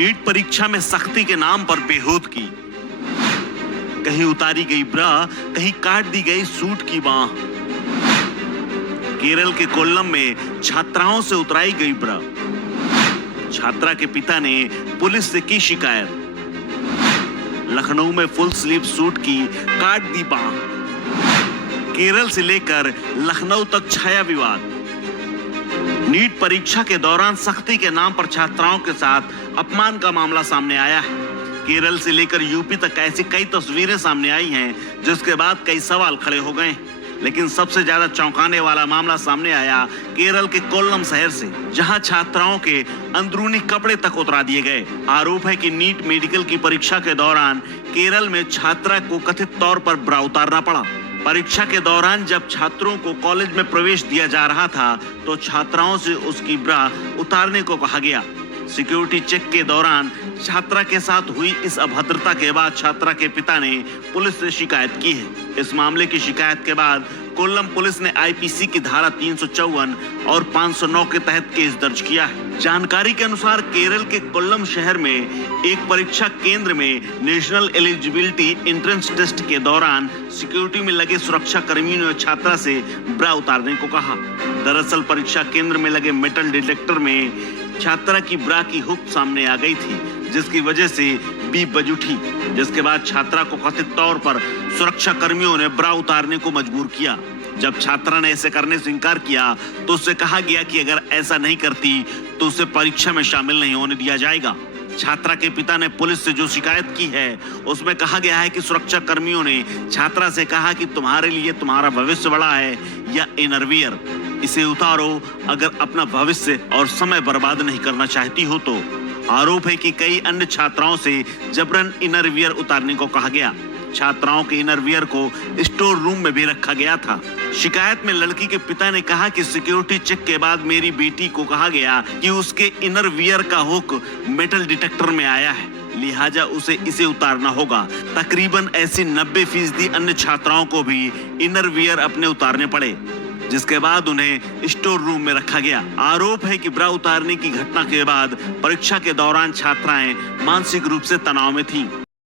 NEET परीक्षा में सख्ती के नाम पर बेहूद की, कहीं उतारी गई ब्रा, कहीं काट दी गई सूट की बांह। केरल के कोल्लम में छात्राओं से उतराई गई ब्रा, छात्रा के पिता ने पुलिस से की शिकायत। लखनऊ में फुल स्लीव सूट की काट दी बांह। केरल से लेकर लखनऊ तक छाया विवाद। नीट परीक्षा के दौरान सख्ती के नाम पर छात्राओं के साथ अपमान का मामला सामने आया है। केरल से लेकर यूपी तक ऐसी कई तस्वीरें सामने आई हैं, जिसके बाद कई सवाल खड़े हो गए। लेकिन सबसे ज्यादा चौंकाने वाला मामला सामने आया केरल के कोल्लम शहर से, जहां छात्राओं के अंदरूनी कपड़े तक उतरा दिए गए। आरोप है कि नीट मेडिकल की परीक्षा के दौरान केरल में छात्रा को कथित तौर पर ब्रा उतारना पड़ा। परीक्षा के दौरान जब छात्रों को कॉलेज में प्रवेश दिया जा रहा था, तो छात्राओं से उसकी ब्रा उतारने को कहा गया। सिक्योरिटी चेक के दौरान छात्रा के साथ हुई इस अभद्रता के बाद छात्रा के पिता ने पुलिस से शिकायत की है। इस मामले की शिकायत के बाद कोल्लम पुलिस ने आईपीसी की धारा 354 और 509 के तहत केस दर्ज किया है। जानकारी के अनुसार केरल के कोल्लम शहर में एक परीक्षा केंद्र में नेशनल एलिजिबिलिटी एंट्रेंस टेस्ट के दौरान सिक्योरिटी में लगे सुरक्षा कर्मियों ने छात्रा से ब्रा उतारने को कहा। दरअसल परीक्षा केंद्र में लगे मेटल डिटेक्टर में छात्रा की ब्रा की हुक सामने आ गई थी, जिसकी वजह से बीप बज उठी, जिसके बाद छात्रा को कथित तौर पर सुरक्षा कर्मियों ने ब्रा उतारने को मजबूर किया। जब छात्रा ने ऐसे करने से इनकार किया, तो उससे कहा गया कि अगर ऐसा नहीं करती तो उसे परीक्षा में शामिल नहीं होने दिया जाएगा। छात्रा के पिता ने पुलिस से जो शिकायत की है, उसमें कहा गया है कि सुरक्षा कर्मियों ने छात्रा से कहा कि तुम्हारे लिए तुम्हारा भविष्य बड़ा है या इनरवियर, इसे उतारो अगर अपना भविष्य और समय बर्बाद नहीं करना चाहती हो तो। आरोप है कि कई अन्य छात्राओं से जबरन इनरवियर उतारने को कहा गया। छात्राओं के इनरवियर को स्टोर रूम में भी रखा गया था। शिकायत में लड़की के पिता ने कहा कि सिक्योरिटी चेक के बाद मेरी बेटी को कहा गया कि उसके इनरवियर का हुक मेटल डिटेक्टर में आया है, लिहाजा उसे इसे उतारना होगा। तकरीबन ऐसी 90% अन्य छात्राओं को भी इनरवियर अपने उतारने पड़े, जिसके बाद उन्हें स्टोर रूम में रखा गया। आरोप है कि ब्रा उतारने की घटना के बाद परीक्षा के दौरान छात्राएं मानसिक रूप से तनाव में थीं।